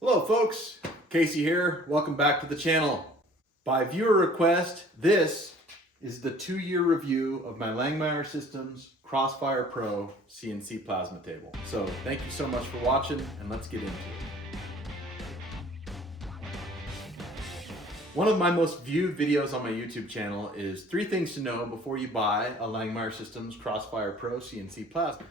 Hello folks, Casey here. Welcome back to the channel. By viewer request, this is the 2-year review of my Langmuir Systems Crossfire Pro CNC plasma table. So thank you so much for watching, and let's get into it. One of my most viewed videos on my YouTube channel is 3 things to know before you buy a Langmuir Systems Crossfire Pro CNC plasma.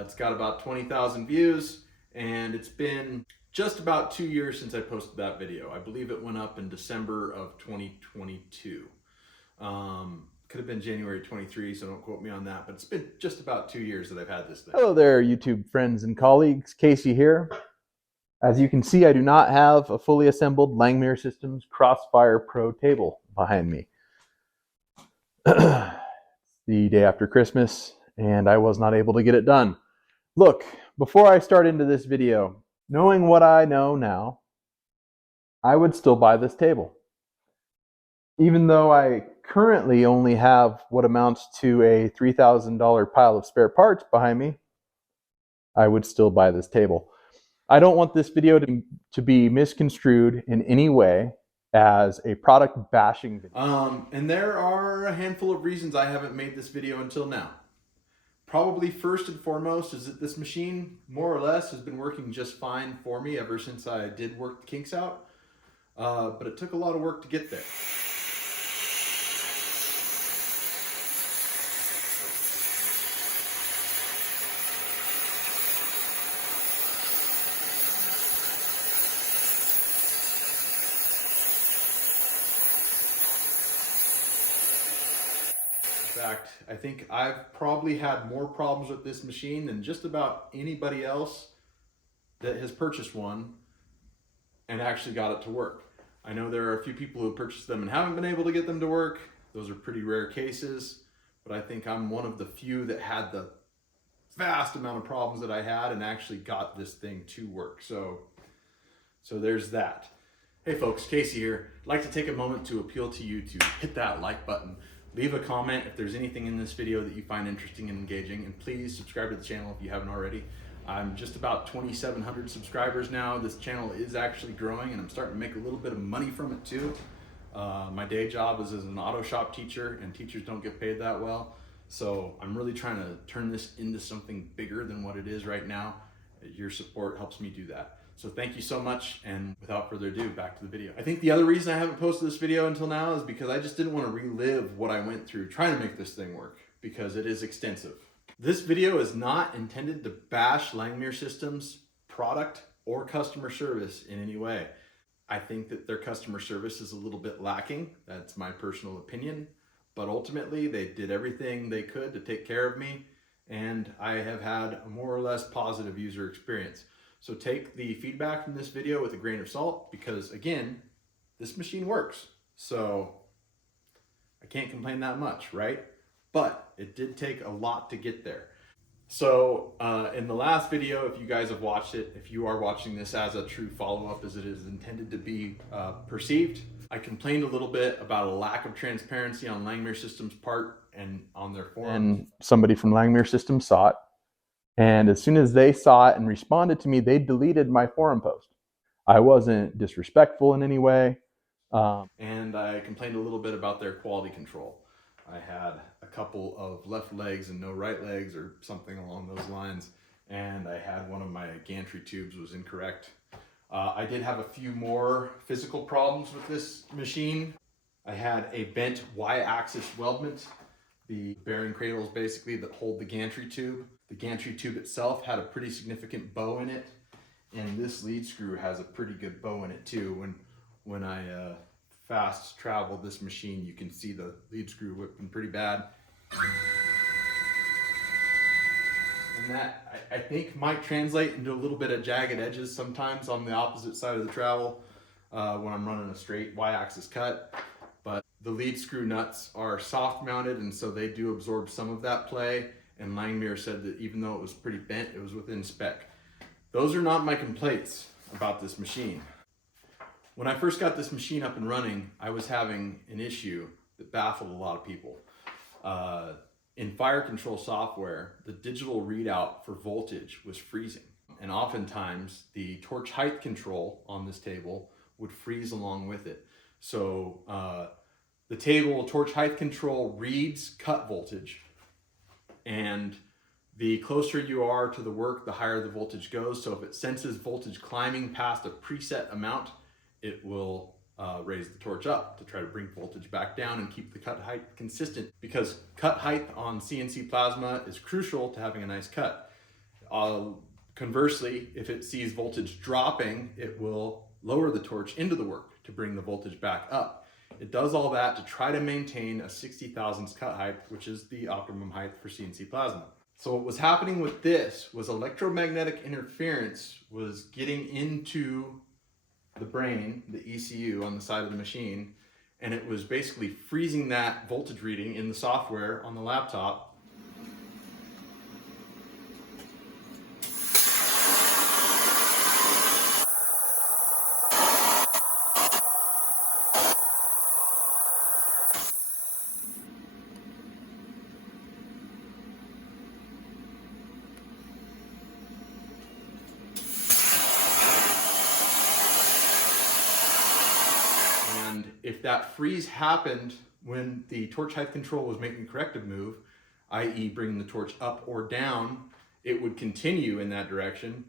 It's got about 20,000 views, and it's been just about 2 years since I posted that video. I believe it went up in December of 2022. Could have been January 23, so don't quote me on that, but it's been just about 2 years that I've had this thing. Hello there, YouTube friends and colleagues. Casey here. As you can see, I do not have a fully assembled Langmuir Systems Crossfire Pro table behind me. It's the day after Christmas, and I was not able to get it done. Look, before I start into this video, knowing what I know now, I would still buy this table. Even though I currently only have what amounts to a $3,000 pile of spare parts behind me, I would still buy this table. I don't want this video to be misconstrued in any way as a product bashing video. And there are a handful of reasons I haven't made this video until now. Probably first and foremost is that this machine, more or less, has been working just fine for me ever since I did work the kinks out. But it took a lot of work to get there. In fact, I think I've probably had more problems with this machine than just about anybody else that has purchased one and actually got it to work. I know there are a few people who purchased them and haven't been able to get them to work. Those are pretty rare cases, but I think I'm one of the few that had the vast amount of problems that I had and actually got this thing to work. So there's that. Hey folks, Casey here. I'd like to take a moment to appeal to you to hit that like button. Leave a comment if there's anything in this video that you find interesting and engaging, and please subscribe to the channel if you haven't already. I'm just about 2,700 subscribers now. This channel is actually growing, and I'm starting to make a little bit of money from it too. My day job is as an auto shop teacher, and teachers don't get paid that well. So I'm really trying to turn this into something bigger than what it is right now. Your support helps me do that. So thank you so much, and without further ado, back to the video. I think the other reason I haven't posted this video until now is because I just didn't want to relive what I went through trying to make this thing work, because it is extensive. This video is not intended to bash Langmuir Systems product or customer service in any way. I think that their customer service is a little bit lacking. That's my personal opinion, but ultimately they did everything they could to take care of me, and I have had a more or less positive user experience. So take the feedback from this video with a grain of salt, because again, this machine works. So I can't complain that much, right? But it did take a lot to get there. So in the last video, if you guys have watched it, if you are watching this as a true follow-up as it is intended to be perceived, I complained a little bit about a lack of transparency on Langmuir Systems' part and on their forums. And somebody from Langmuir Systems saw it. And as soon as they saw it and responded to me, they deleted my forum post. I wasn't disrespectful in any way. And I complained a little bit about their quality control. I had a couple of left legs and no right legs or something along those lines. And I had one of my gantry tubes was incorrect. I did have a few more physical problems with this machine. I had a bent Y-axis weldment. The bearing cradles basically that hold the gantry tube. The gantry tube itself had a pretty significant bow in it, and this lead screw has a pretty good bow in it too. When I fast travel this machine, you can see the lead screw whipping pretty bad. And that, I think, might translate into a little bit of jagged edges sometimes on the opposite side of the travel when I'm running a straight Y-axis cut. But the lead screw nuts are soft mounted, and so they do absorb some of that play. And Langmuir said that even though it was pretty bent, it was within spec. Those are not my complaints about this machine. When I first got this machine up and running, I was having an issue that baffled a lot of people. In fire control software, the digital readout for voltage was freezing. And oftentimes the torch height control on this table would freeze along with it. So the table torch height control reads cut voltage, and the closer you are to the work, the higher the voltage goes. So if it senses voltage climbing past a preset amount, it will raise the torch up to try to bring voltage back down and keep the cut height consistent, because cut height on CNC plasma is crucial to having a nice cut. Conversely, if it sees voltage dropping, it will lower the torch into the work to bring the voltage back up. It does all that to try to maintain a 60 thousandths cut height, which is the optimum height for CNC plasma. So what was happening with this was electromagnetic interference was getting into the brain, the ECU on the side of the machine, and it was basically freezing that voltage reading in the software on the laptop. If that freeze happened when the torch height control was making a corrective move, i.e. bringing the torch up or down, it would continue in that direction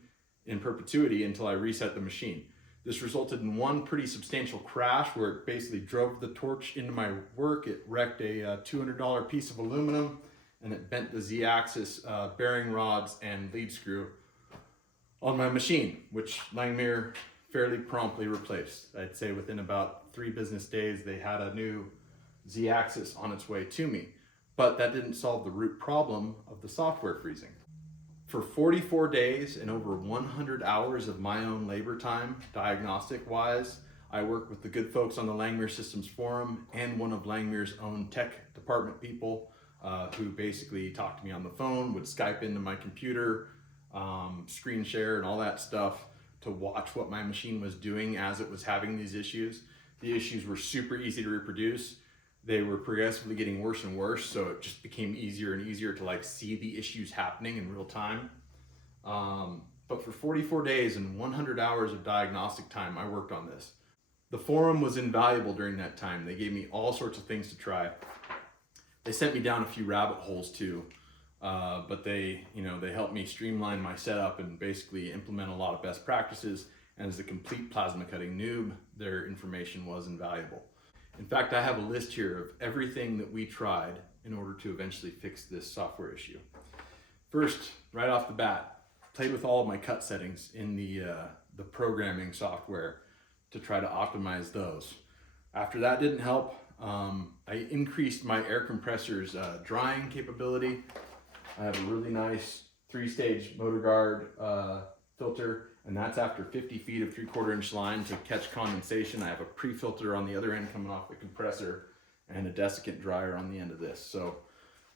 in perpetuity until I reset the machine. This resulted in one pretty substantial crash where it basically drove the torch into my work. It wrecked a $200 piece of aluminum, and it bent the Z-axis bearing rods and lead screw on my machine, which Langmuir fairly promptly replaced. I'd say within about 3 business days, they had a new Z-axis on its way to me. But that didn't solve the root problem of the software freezing. For 44 days and over 100 hours of my own labor time, diagnostic-wise, I worked with the good folks on the Langmuir Systems Forum and one of Langmuir's own tech department people who basically talked to me on the phone, would Skype into my computer, screen share and all that stuff, to watch what my machine was doing as it was having these issues. The issues were super easy to reproduce. They were progressively getting worse and worse, so it just became easier and easier to like see the issues happening in real time. But for 44 days and 100 hours of diagnostic time, I worked on this. The forum was invaluable during that time. They gave me all sorts of things to try. They sent me down a few rabbit holes too. But they helped me streamline my setup and basically implement a lot of best practices. And as a complete plasma cutting noob, their information was invaluable. In fact, I have a list here of everything that we tried in order to eventually fix this software issue. First, right off the bat, played with all of my cut settings in the programming software to try to optimize those. After that didn't help, I increased my air compressor's drying capability. I have a really nice 3-stage motor guard filter, and that's after 50 feet of 3/4 inch line to catch condensation. I have a pre-filter on the other end coming off the compressor and a desiccant dryer on the end of this. So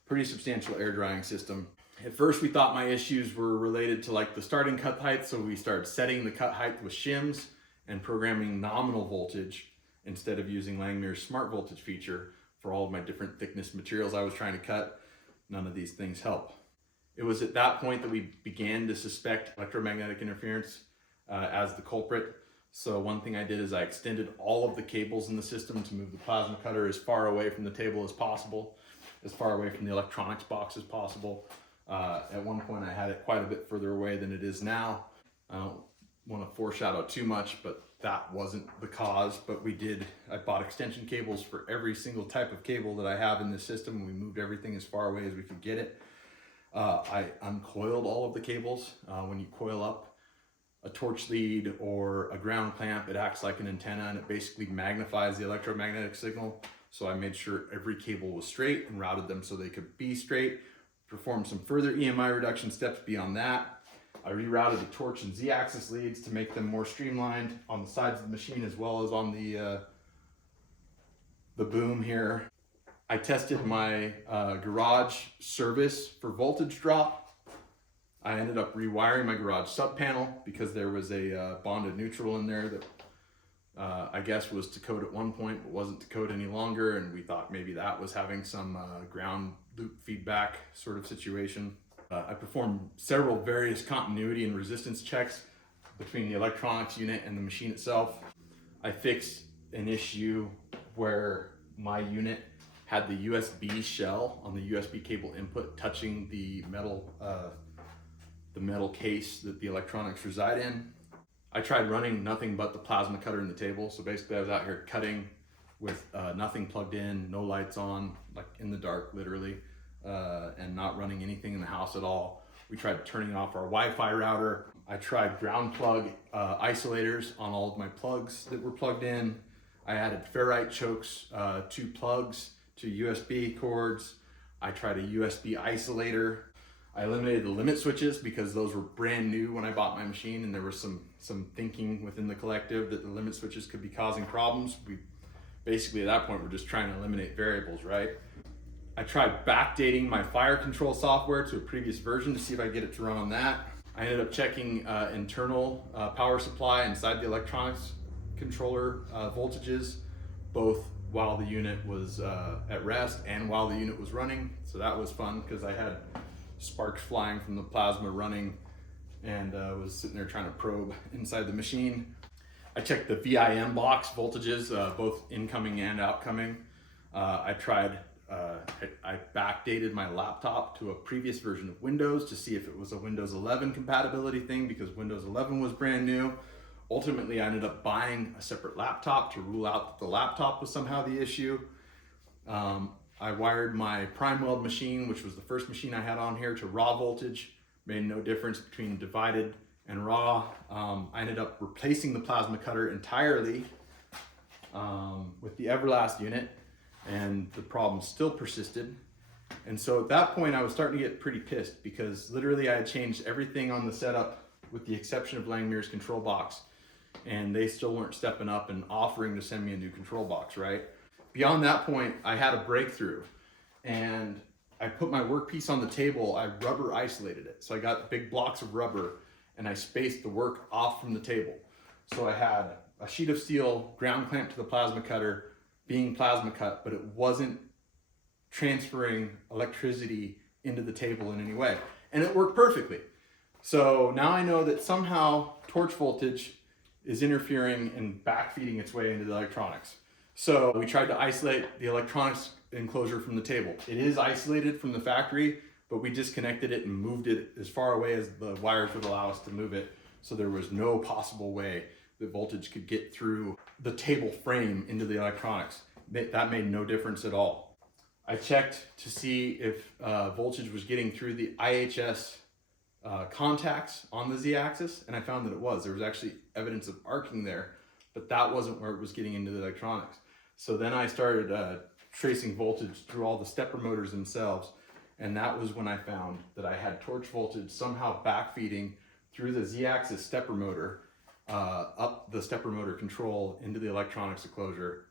pretty substantial air drying system. At first we thought my issues were related to like the starting cut height, so we started setting the cut height with shims and programming nominal voltage instead of using Langmuir's smart voltage feature for all of my different thickness materials I was trying to cut. None of these things help. It was at that point that we began to suspect electromagnetic interference as the culprit. So one thing I did is I extended all of the cables in the system to move the plasma cutter as far away from the table as possible, as far away from the electronics box as possible. At one point I had it quite a bit further away than it is now. I don't want to foreshadow too much, but that wasn't the cause. But I bought extension cables for every single type of cable that I have in this system, and we moved everything as far away as we could get it. I uncoiled all of the cables. When you coil up a torch lead or a ground clamp, it acts like an antenna and it basically magnifies the electromagnetic signal. So I made sure every cable was straight and routed them so they could be straight. Performed some further EMI reduction steps beyond that. I rerouted the torch and Z-axis leads to make them more streamlined on the sides of the machine as well as on the boom here. I tested my garage service for voltage drop. I ended up rewiring my garage sub panel because there was a bonded neutral in there that I guess was to code at one point but wasn't to code any longer, and we thought maybe that was having some ground loop feedback sort of situation. I performed several various continuity and resistance checks between the electronics unit and the machine itself. I fixed an issue where my unit had the USB shell on the USB cable input touching the metal case that the electronics reside in. I tried running nothing but the plasma cutter in the table. So basically I was out here cutting with nothing plugged in, no lights on, like in the dark literally, and not running anything in the house at all. We tried turning off our Wi-Fi router. I tried ground plug isolators on all of my plugs that were plugged in. I added ferrite chokes to plugs, to USB cords. I tried a USB isolator. I eliminated the limit switches because those were brand new when I bought my machine, and there was some thinking within the collective that the limit switches could be causing problems. We basically at that point we're just trying to eliminate variables, right? I tried backdating my fire control software to a previous version to see if I get it to run on that. I ended up checking internal power supply inside the electronics controller voltages, both while the unit was at rest and while the unit was running. So that was fun because I had sparks flying from the plasma running and was sitting there trying to probe inside the machine. I checked the VIM box voltages, both incoming and outcoming. I backdated my laptop to a previous version of Windows to see if it was a Windows 11 compatibility thing because Windows 11 was brand new. Ultimately, I ended up buying a separate laptop to rule out that the laptop was somehow the issue. I wired my prime weld machine, which was the first machine I had on here, to raw voltage. Made no difference between divided and raw. I ended up replacing the plasma cutter entirely with the Everlast unit, and the problem still persisted. And so at that point, I was starting to get pretty pissed because literally I had changed everything on the setup with the exception of Langmuir's control box, and they still weren't stepping up and offering to send me a new control box, right? Beyond that point, I had a breakthrough, and I put my workpiece on the table. I rubber isolated it. So I got big blocks of rubber and I spaced the work off from the table. So I had a sheet of steel ground clamped to the plasma cutter being plasma cut, but it wasn't transferring electricity into the table in any way. And it worked perfectly. So now I know that somehow torch voltage is interfering and backfeeding its way into the electronics. So we tried to isolate the electronics enclosure from the table. It is isolated from the factory, but we disconnected it and moved it as far away as the wires would allow us to move it. So there was no possible way that voltage could get through the table frame into the electronics. That made no difference at all. I checked to see if voltage was getting through the IHS contacts on the Z-axis, and I found that it was. There was actually evidence of arcing there, but that wasn't where it was getting into the electronics. So then I started tracing voltage through all the stepper motors themselves, and that was when I found that I had torch voltage somehow backfeeding through the Z-axis stepper motor up the stepper motor control into the electronics enclosure.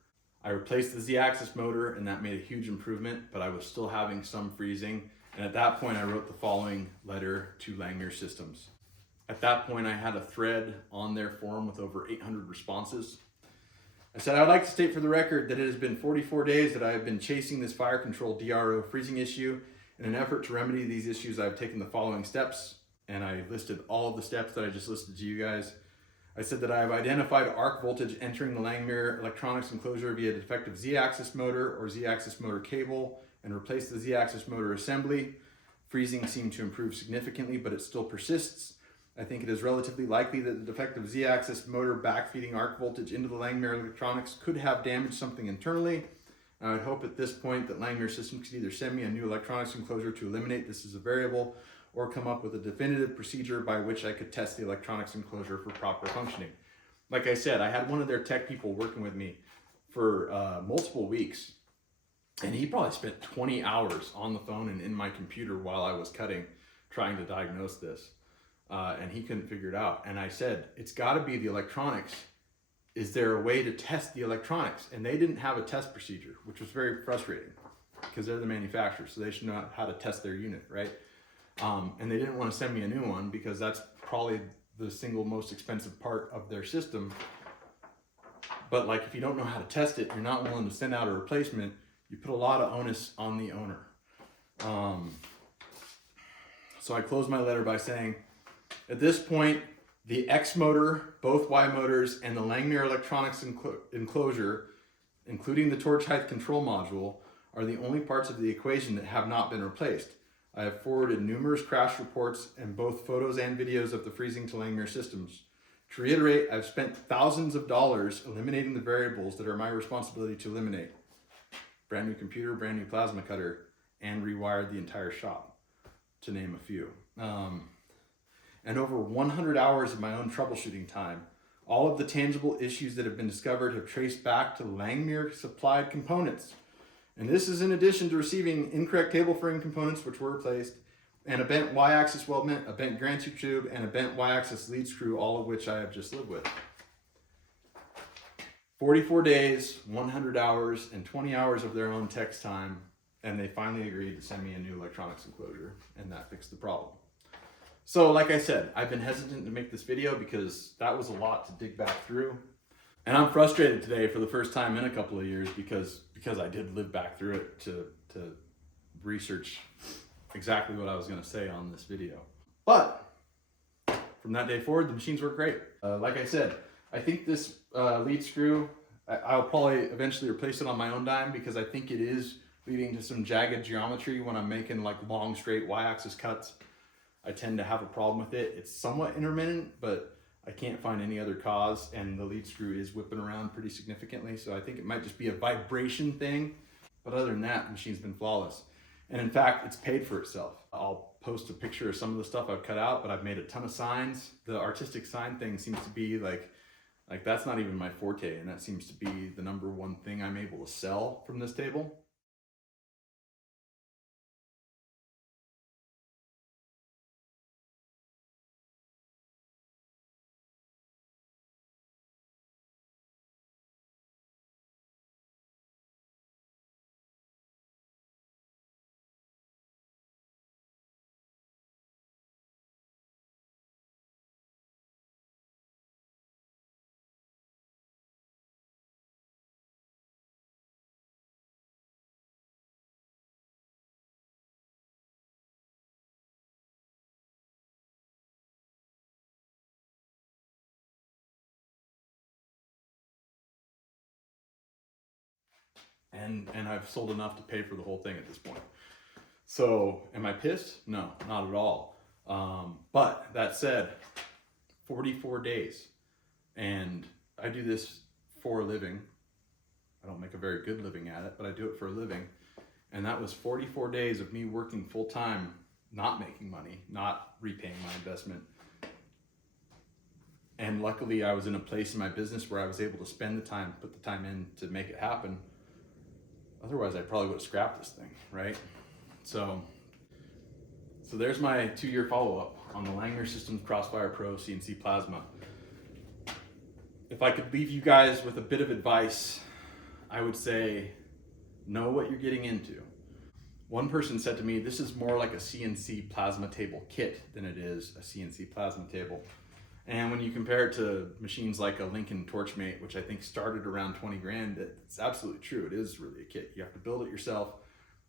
I replaced the Z-axis motor, and that made a huge improvement, but I was still having some freezing. And at that point, I wrote the following letter to Langmuir Systems. At that point, I had a thread on their forum with over 800 responses. I said, I'd like to state for the record that it has been 44 days that I have been chasing this fire control DRO freezing issue. In an effort to remedy these issues, I've taken the following steps, and I listed all of the steps that I just listed to you guys. I said that I have identified arc voltage entering the Langmuir electronics enclosure via defective Z-axis motor or Z-axis motor cable and replaced the Z-axis motor assembly. Freezing seemed to improve significantly, but it still persists. I think it is relatively likely that the defective Z-axis motor backfeeding arc voltage into the Langmuir electronics could have damaged something internally. I would hope at this point that Langmuir Systems could either send me a new electronics enclosure to eliminate this as a variable or come up with a definitive procedure by which I could test the electronics enclosure for proper functioning. Like I said, I had one of their tech people working with me for multiple weeks, and he probably spent 20 hours on the phone and in my computer while I was cutting, trying to diagnose this. And he couldn't figure it out. And I said, it's got to be the electronics. Is there a way to test the electronics? And they didn't have a test procedure, which was very frustrating because they're the manufacturer, so they should know how to test their unit, right? And they didn't want to send me a new one because that's probably the single most expensive part of their system. But like, if you don't know how to test it, you're not willing to send out a replacement, you put a lot of onus on the owner. So I close my letter by saying, at this point, the X motor, both Y motors, and the Langmuir electronics enclosure, including the torch height control module, are the only parts of the equation that have not been replaced. I have forwarded numerous crash reports and both photos and videos of the freezing to Langmuir Systems. To reiterate, I've spent thousands of dollars eliminating the variables that are my responsibility to eliminate. Brand new computer, brand new plasma cutter, and rewired the entire shop, to name a few. And over 100 hours of my own troubleshooting time. All of the tangible issues that have been discovered have traced back to Langmuir supplied components. And this is in addition to receiving incorrect table frame components which were replaced, and a bent Y-axis weldment, a bent gantry tube, and a bent Y-axis lead screw, all of which I have just lived with. 44 days, 100 hours, and 20 hours of their own tech's time, and they finally agreed to send me a new electronics enclosure, and that fixed the problem. So like I said, I've been hesitant to make this video because that was a lot to dig back through. And I'm frustrated today for the first time in a couple of years because I did live back through it to research exactly what I was going to say on this video. But from that day forward, the machines work great. Like I said, I think this lead screw, I'll probably eventually replace it on my own dime because I think it is leading to some jagged geometry when I'm making like long straight Y-axis cuts. I tend to have a problem with it. It's somewhat intermittent, but I can't find any other cause, and the lead screw is whipping around pretty significantly, so I think it might just be a vibration thing. But other than that, the machine's been flawless. And in fact, it's paid for itself. I'll post a picture of some of the stuff I've cut out, but I've made a ton of signs. The artistic sign thing seems to be like that's not even my forte, and that seems to be the number one thing I'm able to sell from this table. And I've sold enough to pay for the whole thing at this point. So am I pissed? No, not at all. But that said, 44 days, and I do this for a living. I don't make a very good living at it, but I do it for a living. And that was 44 days of me working full time, not making money, not repaying my investment. And luckily I was in a place in my business where I was able to spend the time, put the time in to make it happen. Otherwise I probably would have scrapped this thing, right? So there's my 2-year follow-up on the Langmuir Systems Crossfire Pro CNC Plasma. If I could leave you guys with a bit of advice, I would say, know what you're getting into. One person said to me, this is more like a CNC plasma table kit than it is a CNC plasma table. And when you compare it to machines like a Lincoln Torchmate, which I think started around 20 grand, it's absolutely true. It is really a kit. You have to build it yourself.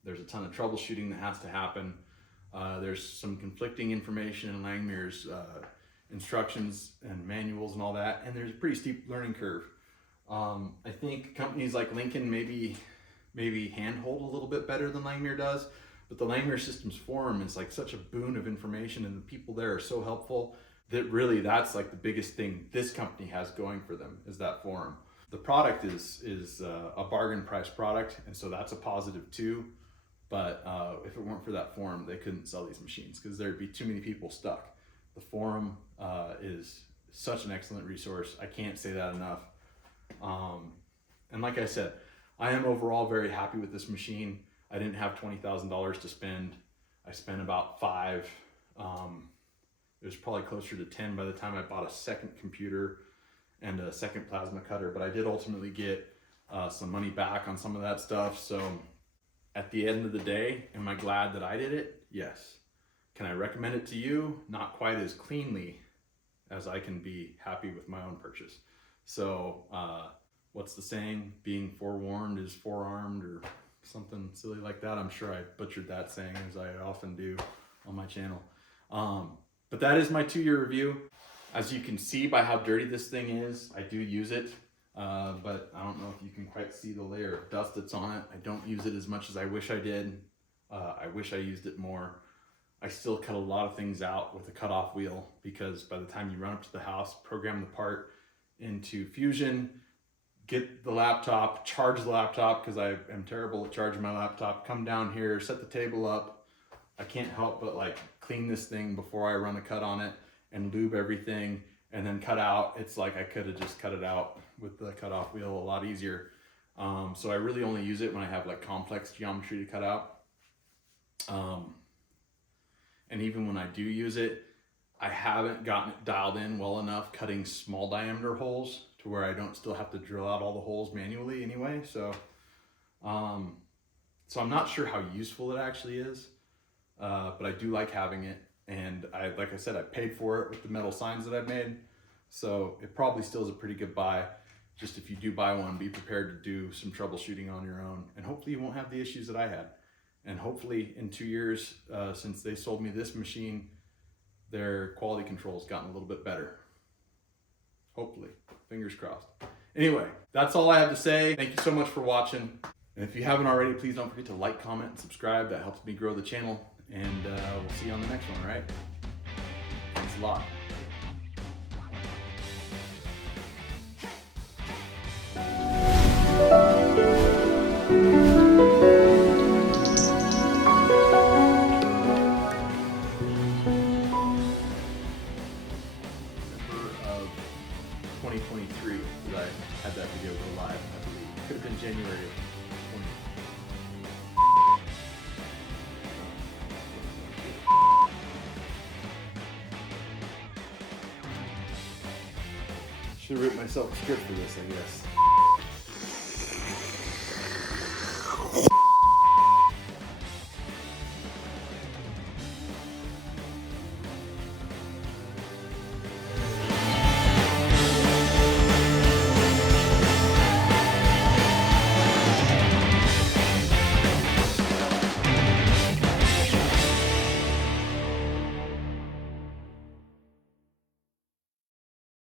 There's a ton of troubleshooting that has to happen. There's some conflicting information in Langmuir's instructions and manuals and all that. And there's a pretty steep learning curve. I think companies like Lincoln maybe handhold a little bit better than Langmuir does, but the Langmuir Systems Forum is like such a boon of information, and the people there are so helpful that really that's like the biggest thing this company has going for them is that forum. The product is a bargain price product, and so that's a positive too. But if it weren't for that forum, they couldn't sell these machines because there'd be too many people stuck. The forum is such an excellent resource. I can't say that enough. And like I said, I am overall very happy with this machine. I didn't have $20,000 to spend. I spent about $5. It was probably closer to 10 by the time I bought a second computer and a second plasma cutter, but I did ultimately get some money back on some of that stuff. So at the end of the day, am I glad that I did it? Yes. Can I recommend it to you? Not quite as cleanly as I can be happy with my own purchase. So what's the saying? Being forewarned is forearmed, or something silly like that. I'm sure I butchered that saying, as I often do on my channel. But that is my 2-year review. As you can see by how dirty this thing is, I do use it, but I don't know if you can quite see the layer of dust that's on it. I don't use it as much as I wish I did. I wish I used it more. I still cut a lot of things out with a cutoff wheel, because by the time you run up to the house, program the part into Fusion, get the laptop, charge the laptop, because I am terrible at charging my laptop, come down here, set the table up. I can't help but like clean this thing before I run a cut on it and lube everything and then cut out. It's like I could have just cut it out with the cutoff wheel a lot easier. So I really only use it when I have like complex geometry to cut out. And even when I do use it, I haven't gotten it dialed in well enough cutting small diameter holes to where I don't still have to drill out all the holes manually anyway. So I'm not sure how useful it actually is, but I do like having it. And like I said, I paid for it with the metal signs that I've made. So it probably still is a pretty good buy. Just if you do buy one, be prepared to do some troubleshooting on your own. And hopefully you won't have the issues that I had. And hopefully in 2 years, since they sold me this machine, their quality control's gotten a little bit better. Hopefully, fingers crossed. Anyway, that's all I have to say. Thank you so much for watching. And if you haven't already, please don't forget to like, comment, and subscribe. That helps me grow the channel. And we'll see you on the next one, all right? Thanks a lot. Of 2023 that I had that video go live, I believe. Could have been January of 20. Should have written myself a script for this, I guess.